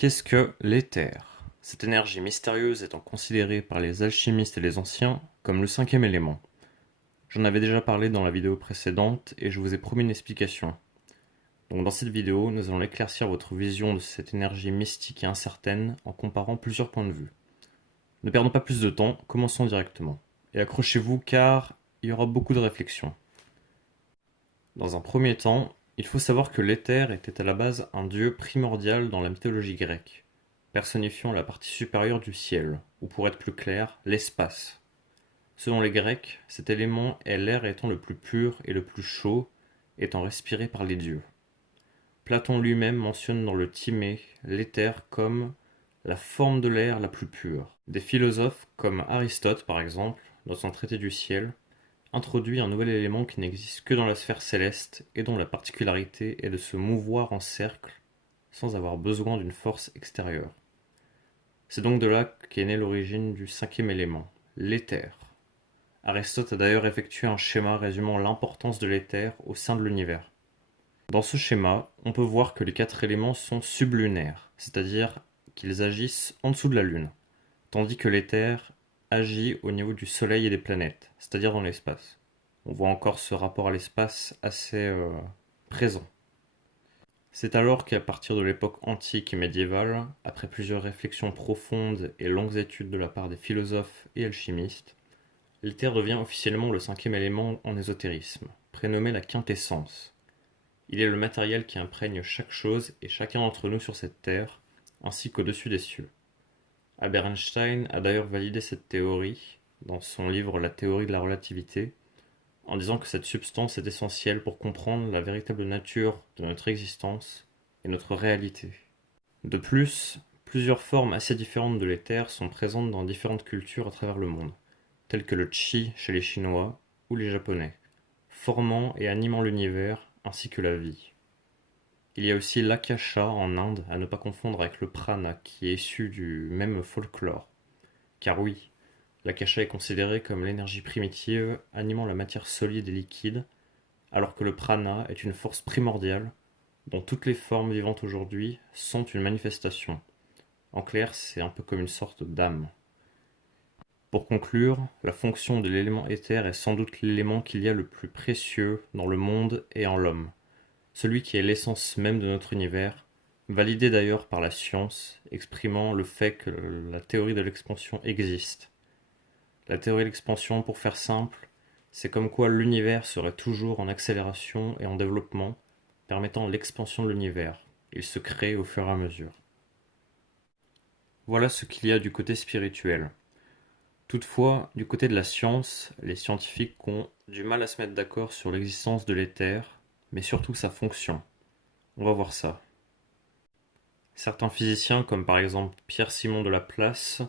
Qu'est-ce que l'éther? Cette énergie mystérieuse étant considérée par les alchimistes et les anciens comme le cinquième élément. J'en avais déjà parlé dans la vidéo précédente et je vous ai promis une explication. Donc dans cette vidéo, nous allons éclaircir votre vision de cette énergie mystique et incertaine en comparant plusieurs points de vue. Ne perdons pas plus de temps, commençons directement. Et accrochez-vous car il y aura beaucoup de réflexions. Dans un premier temps, il faut savoir que l'éther était à la base un dieu primordial dans la mythologie grecque, personnifiant la partie supérieure du ciel, ou pour être plus clair, l'espace. Selon les Grecs, cet élément est l'air étant le plus pur et le plus chaud, étant respiré par les dieux. Platon lui-même mentionne dans le Timée l'éther comme la forme de l'air la plus pure. Des philosophes comme Aristote par exemple, dans son traité du ciel, introduit un nouvel élément qui n'existe que dans la sphère céleste et dont la particularité est de se mouvoir en cercle sans avoir besoin d'une force extérieure. C'est donc de là qu'est née l'origine du cinquième élément, l'éther. Aristote a d'ailleurs effectué un schéma résumant l'importance de l'éther au sein de l'univers. Dans ce schéma, on peut voir que les quatre éléments sont sublunaires, c'est-à-dire qu'ils agissent en dessous de la Lune, tandis que l'éther agit au niveau du Soleil et des planètes, c'est-à-dire dans l'espace. On voit encore ce rapport à l'espace assez présent. C'est alors qu'à partir de l'époque antique et médiévale, après plusieurs réflexions profondes et longues études de la part des philosophes et alchimistes, l'éther devient officiellement le cinquième élément en ésotérisme, prénommé la quintessence. Il est le matériel qui imprègne chaque chose et chacun d'entre nous sur cette terre, ainsi qu'au-dessus des cieux. Albert Einstein a d'ailleurs validé cette théorie dans son livre La théorie de la relativité, en disant que cette substance est essentielle pour comprendre la véritable nature de notre existence et notre réalité. De plus, plusieurs formes assez différentes de l'éther sont présentes dans différentes cultures à travers le monde, telles que le chi chez les Chinois ou les Japonais, formant et animant l'univers ainsi que la vie. Il y a aussi l'akasha en Inde, à ne pas confondre avec le prana qui est issu du même folklore. Car oui, l'akasha est considéré comme l'énergie primitive animant la matière solide et liquide, alors que le prana est une force primordiale dont toutes les formes vivantes aujourd'hui sont une manifestation. En clair, c'est un peu comme une sorte d'âme. Pour conclure, la fonction de l'élément éther est sans doute l'élément qu'il y a le plus précieux dans le monde et en l'homme, celui qui est l'essence même de notre univers, validé d'ailleurs par la science, exprimant le fait que la théorie de l'expansion existe. La théorie de l'expansion, pour faire simple, c'est comme quoi l'univers serait toujours en accélération et en développement, permettant l'expansion de l'univers. Il se crée au fur et à mesure. Voilà ce qu'il y a du côté spirituel. Toutefois, du côté de la science, les scientifiques ont du mal à se mettre d'accord sur l'existence de l'éther, mais surtout sa fonction. On va voir ça. Certains physiciens, comme par exemple Pierre-Simon de Laplace,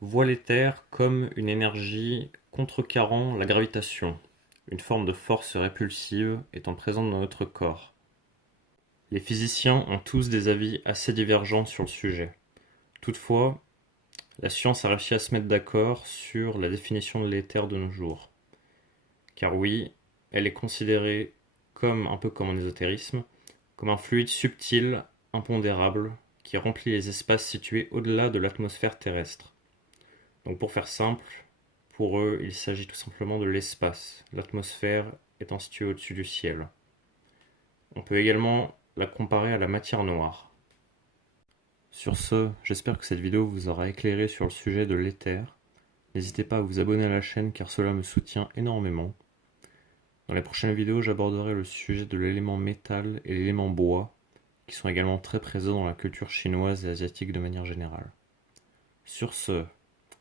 voient l'éther comme une énergie contrecarrant la gravitation, une forme de force répulsive étant présente dans notre corps. Les physiciens ont tous des avis assez divergents sur le sujet. Toutefois, la science a réussi à se mettre d'accord sur la définition de l'éther de nos jours. Car oui, elle est considérée comme, un peu comme en ésotérisme, comme un fluide subtil, impondérable, qui remplit les espaces situés au-delà de l'atmosphère terrestre. Donc pour faire simple, pour eux, il s'agit tout simplement de l'espace, l'atmosphère étant située au-dessus du ciel. On peut également la comparer à la matière noire. Sur ce, j'espère que cette vidéo vous aura éclairé sur le sujet de l'éther. N'hésitez pas à vous abonner à la chaîne car cela me soutient énormément. Dans les prochaines vidéos, j'aborderai le sujet de l'élément métal et l'élément bois, qui sont également très présents dans la culture chinoise et asiatique de manière générale. Sur ce,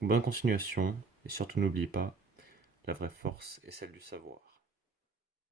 bonne continuation, et surtout n'oubliez pas, la vraie force est celle du savoir.